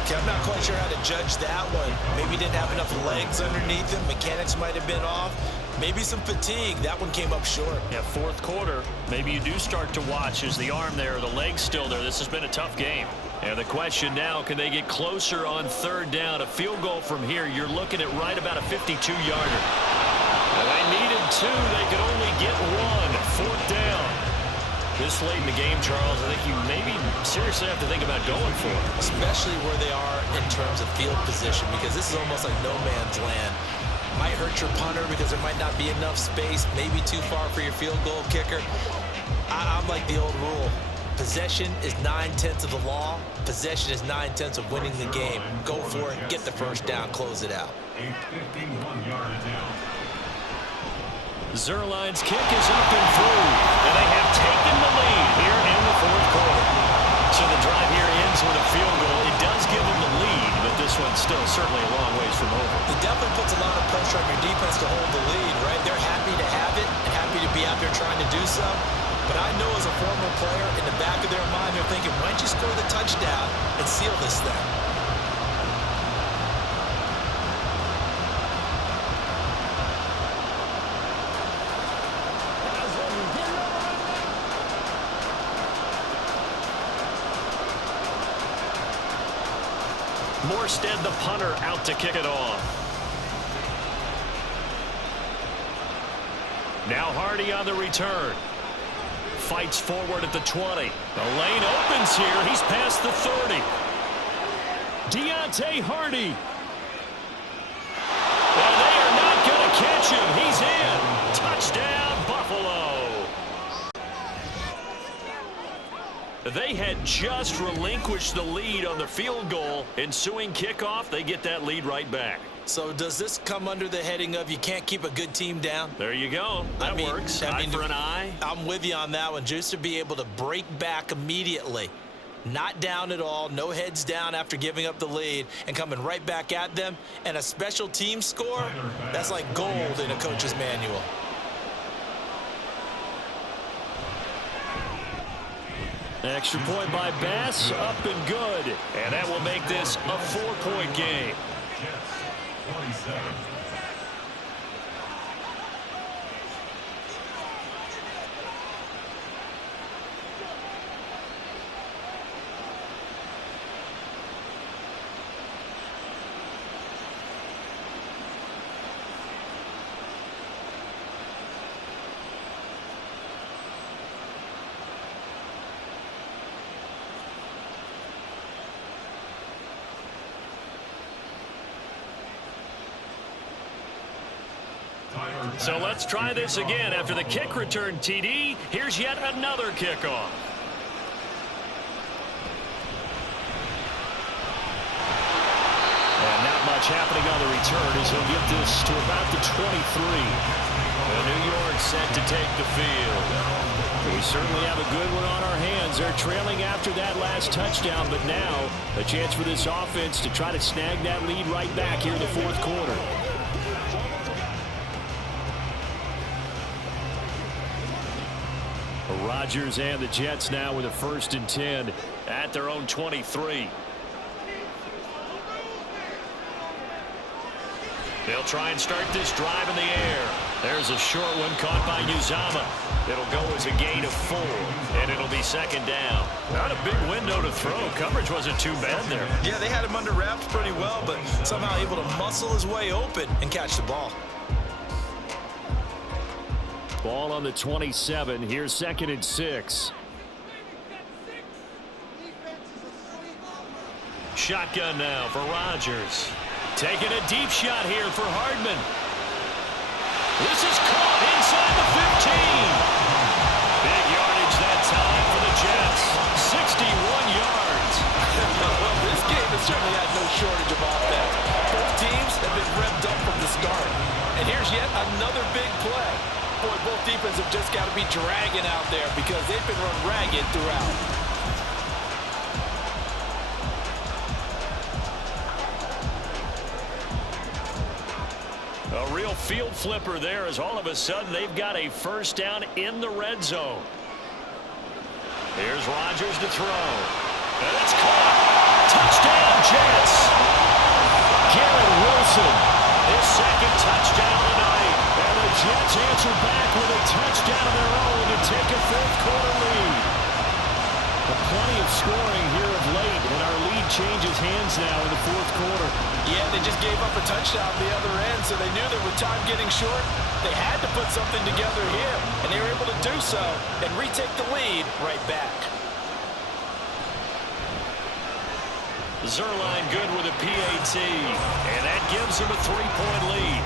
Okay, I'm not quite sure how to judge that one. Maybe he didn't have enough legs underneath him. Mechanics might have been off. Maybe some fatigue. That one came up short. Yeah, 4th quarter. Maybe you do start to watch as the arm there, the leg's still there. This has been a tough game. And the question now, can they get closer on third down? A field goal from here, you're looking at right about a 52-yarder. They needed 2. They could only get 1. 4th down. This late in the game, Charles, I think you maybe seriously have to think about going for it. Especially where they are in terms of field position, because this is almost like no man's land. Might hurt your punter because there might not be enough space, maybe too far for your field goal kicker. I'm like the old rule. Possession is 9/10 of the law. Possession is 9/10 of winning the game. Go for it, get the first down, close it out. A 51-yard down. Zerline's kick is up and through, and they have taken the lead here in the 4th quarter. So the drive here ends with a field goal. It does give them the lead, but this one's still certainly a long ways from over. It definitely puts a lot of pressure on your defense to hold the lead, right? They're happy to have it and happy to be out there trying to do so. But I know as a former player, in the back of their mind, they're thinking, why don't you score the touchdown and seal this thing? Morstead, the punter, out to kick it off. Now Hardy on the return. Fights forward at the 20. The lane opens here. He's past the 30. Deontay Hardy. And they are not going to catch him. He's in. Touchdown, Buffalo. They had just relinquished the lead on the field goal. Ensuing kickoff, they get that lead right back. So does this come under the heading of you can't keep a good team down? There you go. That works. Eye for an eye. I'm with you on that one. Just to be able to break back immediately. Not down at all. No heads down after giving up the lead and coming right back at them. And a special team score, that's like gold in a coach's manual. Extra point by Bass, up and good. And that will make this a 4-point game. Jets, 27. So let's try this again. After the kick return TD, here's yet another kickoff. And not much happening on the return as he'll get this to about the 23. And New York set to take the field. We certainly have a good one on our hands. They're trailing after that last touchdown, but now a chance for this offense to try to snag that lead right back here in the fourth quarter. Rodgers and the Jets now with a 1st and 10 at their own 23. They'll try and start this drive in the air. There's a short one caught by Uzama. It'll go as a gain of 4, and it'll be 2nd down. Not a big window to throw. Coverage wasn't too bad there. Yeah, they had him under wraps pretty well, but somehow able to muscle his way open and catch the ball. Ball on the 27. Here's 2nd and 6. Shotgun now for Rodgers. Taking a deep shot here for Hardman. This is caught inside the 15. Big yardage that time for the Jets. 61 yards. Well, this game has certainly had no shortage of offense. Both teams have been revved up from the start. And here's yet another big play. Boy, both defenses have just got to be dragging out there because they've been run ragged throughout. A real field flipper there as all of a sudden they've got a 1st down in the red zone. Here's Rodgers to throw. And it's caught. Touchdown, Jets. Garrett Wilson, his 2nd touchdown tonight. And the Jets answer back with a touchdown of their own to take a 4th quarter lead. But plenty of scoring here of late, and our lead changes hands now in the 4th quarter. Yeah, they just gave up a touchdown at the other end, so they knew that with time getting short, they had to put something together here, and they were able to do so and retake the lead right back. Zerline good with a PAT, and that gives them a 3-point lead.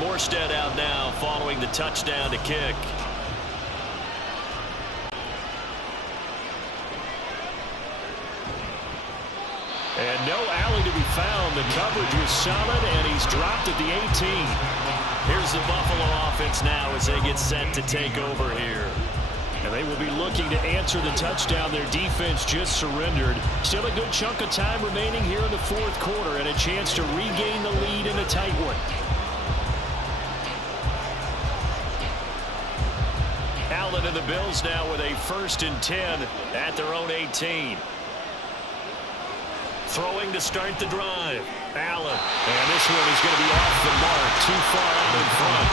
Morstead out now following the touchdown to kick. And no alley to be found. The coverage was solid, and he's dropped at the 18. Here's the Buffalo offense now as they get set to take over here. And they will be looking to answer the touchdown their defense just surrendered. Still a good chunk of time remaining here in the 4th quarter and a chance to regain the lead in a tight one. Allen and the Bills now with a 1st and 10 at their own 18. Throwing to start the drive. Allen. And this one is going to be off the mark. Too far out in front.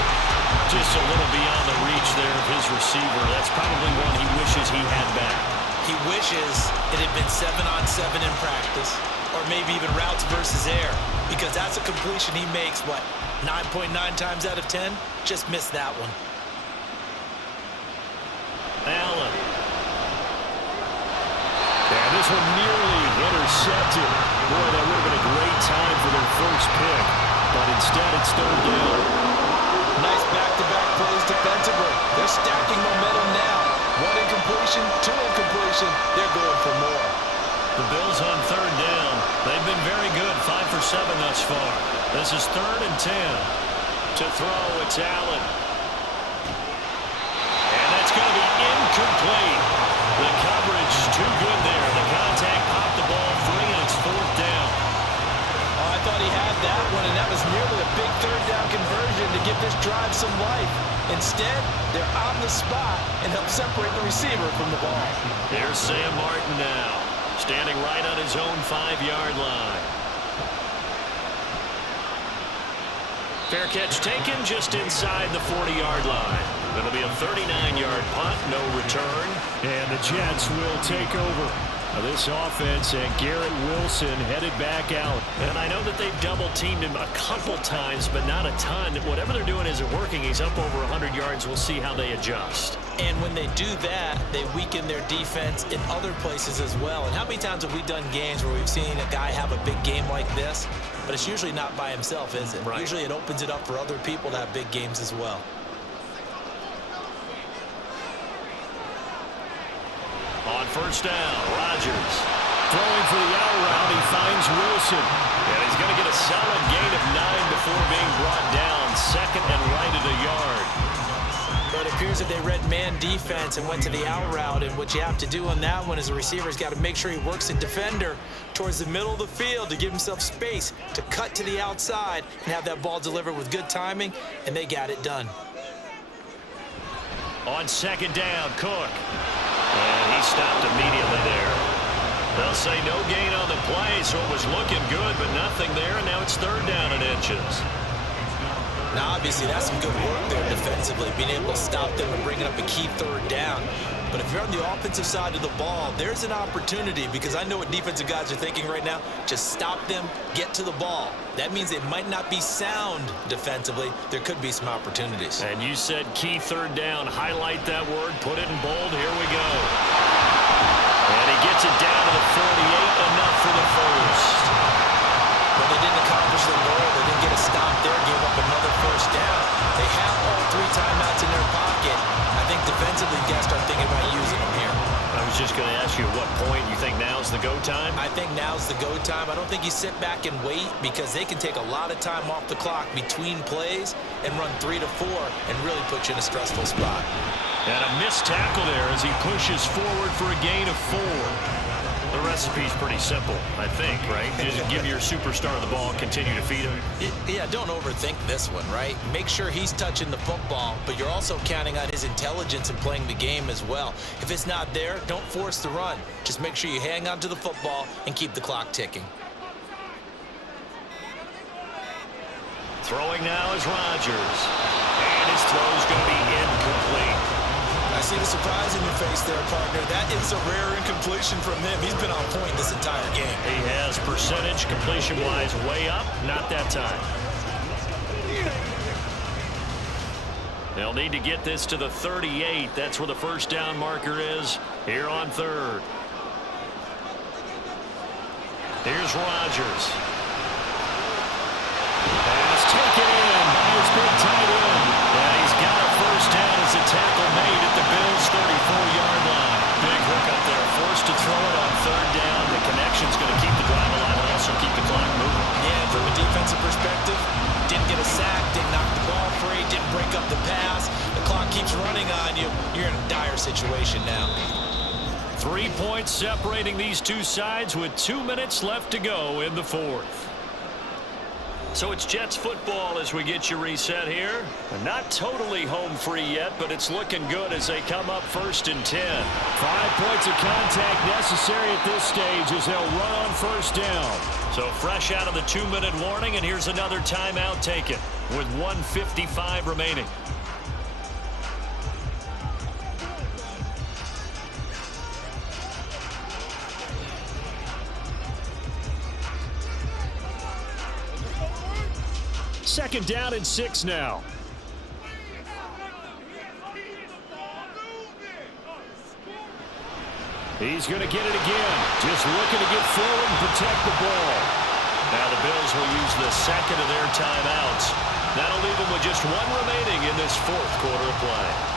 Just a little beyond the reach there of his receiver. That's probably one he wishes he had back. He wishes it had been 7-on-7 in practice, or maybe even routes versus air, because that's a completion he makes, what, 9.9 times out of 10? Just missed that one. Allen. And this one nearly intercepted. Boy, that would have been a great time for their first pick. But instead, it's 3rd down. Nice back-to-back plays defensively. They're stacking momentum now. 1 incompletion, 2 incompletion. They're going for more. The Bills on 3rd down. They've been very good. 5 for 7 thus far. This is 3rd and 10. To throw, it's Allen. And that's going to be incomplete. The coverage too good there. The contact popped the ball free, and it's 4th down. Oh, I thought he had that one, and that was nearly a big 3rd down conversion to give this drive some life. Instead, they're on the spot and help separate the receiver from the ball. There's Sam Martin now, standing right on his own 5-yard line. Fair catch taken just inside the 40-yard line. It'll be a 39-yard punt, no return. And the Jets will take over this offense, and Garrett Wilson headed back out. And I know that they've double-teamed him a couple times, but not a ton. Whatever they're doing isn't working. He's up over 100 yards. We'll see how they adjust. And when they do that, they weaken their defense in other places as well. And how many times have we done games where we've seen a guy have a big game like this? But it's usually not by himself, is it? Right. Usually it opens it up for other people to have big games as well. On first down, Rodgers. Throwing for the out route, he finds Wilson. And he's going to get a solid gain of 9 before being brought down. Second and right at a yard. But it appears that they read man defense and went to the out route. And what you have to do on that one is the receiver's got to make sure he works the defender towards the middle of the field to give himself space to cut to the outside and have that ball delivered with good timing. And they got it done. On second down, Cook. And he stopped immediately there. They'll say no gain on the play, so it was looking good, but nothing there, and now it's third down and inches. Now, obviously, that's some good work there defensively, being able to stop them and bringing up a key third down. But if you're on the offensive side of the ball, there's an opportunity, because I know what defensive guys are thinking right now. Just stop them, get to the ball. That means they might not be sound defensively. There could be some opportunities. And you said key third down. Highlight that word. Put it in bold. Here we go. And he gets it down to the 48. Enough for the first. But they didn't accomplish their goal. They didn't get a stop there. Gave up another first down. They have all 3 timeouts in their pocket. I think defensively, you got to start thinking about using them here. I was just going to ask you at what point you think now's the go time? I think now's the go time. I don't think you sit back and wait, because they can take a lot of time off the clock between plays and run 3 to 4 and really put you in a stressful spot. And a missed tackle there as he pushes forward for a gain of 4. The recipe's pretty simple, I think, right? Just give your superstar the ball, continue to feed him. Yeah, don't overthink this one, right? Make sure he's touching the football, but you're also counting on his intelligence in playing the game as well. If it's not there, don't force the run. Just make sure you hang on to the football and keep the clock ticking. Throwing now is Rodgers. And his throw's going to be incomplete. I see the surprise in your face there, partner. That is a rare incompletion from him. He's been on point this entire game. He has percentage completion-wise way up. Not that time. They'll need to get this to the 38. That's where the first down marker is here on third. Here's Rodgers. Pass taken in by his big tight end. And he's got a first down as a tackle made at the Bills' 34-yard line. Big hook up there. Forced to throw it on third down. The connection's going to keep the drive alive and also keep the clock moving. Yeah, from a defensive perspective, didn't get a sack, didn't knock the ball free, didn't break up the pass. The clock keeps running on you. You're in a dire situation now. 3 points separating these two sides with 2 minutes left to go in the fourth. So it's Jets football as we get you reset here. Not totally home free yet, but it's looking good as they come up 1st and 10. 5 points of contact necessary at this stage as they'll run on first down. So fresh out of the 2-minute warning, and here's another timeout taken with 1:55 remaining. Second down and 6 now. He's going to get it again. Just looking to get forward and protect the ball. Now the Bills will use the second of their timeouts. That'll leave them with just 1 remaining in this 4th quarter of play.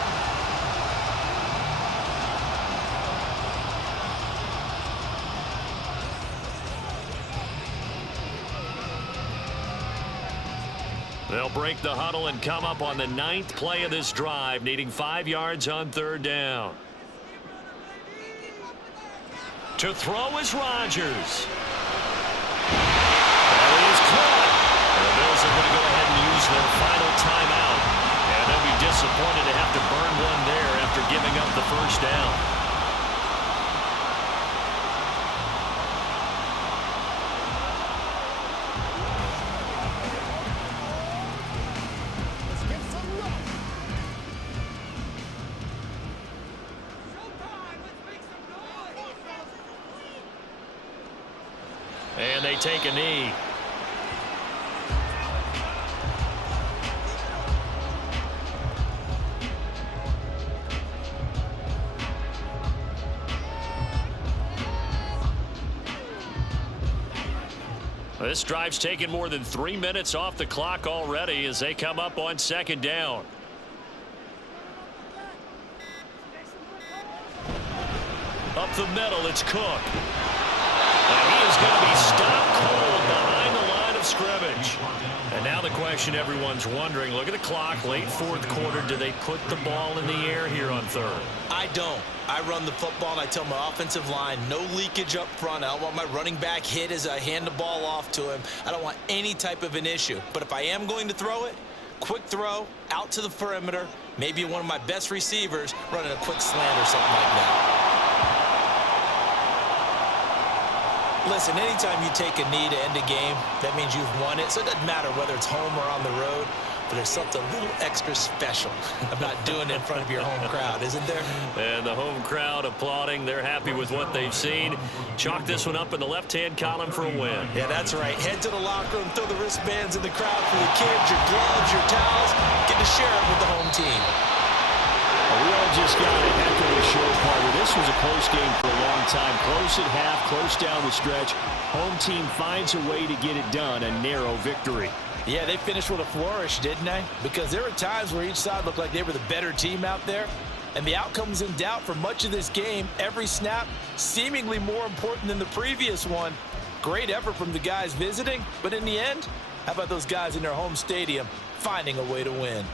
They'll break the huddle and come up on the 9th play of this drive, needing 5 yards on third down. To throw is Rodgers. That is caught. And the Bills are going to go ahead and use their final timeout. And they'll be disappointed to have to burn one there after giving up the first down. and they take a knee. This drive's taken more than 3 minutes off the clock already as they come up on second down. Up the middle, it's Cook. And he is going to be stopped cold behind the line of scrimmage. And now the question everyone's wondering, look at the clock, late fourth quarter, do they put the ball in the air here on third? I don't. I run the football and I tell my offensive line, no leakage up front. I don't want my running back hit as I hand the ball off to him. I don't want any type of an issue. But if I am going to throw it, quick throw, out to the perimeter, maybe one of my best receivers running a quick slant or something like that. Listen, anytime you take a knee to end a game, that means you've won it. So it doesn't matter whether it's home or on the road. But there's something a little extra special about doing it in front of your home crowd, isn't there? And the home crowd applauding. They're happy with what they've seen. Chalk this one up in the left-hand column for a win. Yeah, that's right. Head to the locker room, throw the wristbands in the crowd for the kids, your gloves, your towels. Get to share it with the home team. We all just got a heck of a show, partner. This was a close game for a long time. Close at half, close down the stretch. Home team finds a way to get it done. A narrow victory. Yeah, they finished with a flourish, didn't they? Because there were times where each side looked like they were the better team out there. And the outcome was in doubt for much of this game. Every snap seemingly more important than the previous one. Great effort from the guys visiting. But in the end, how about those guys in their home stadium finding a way to win?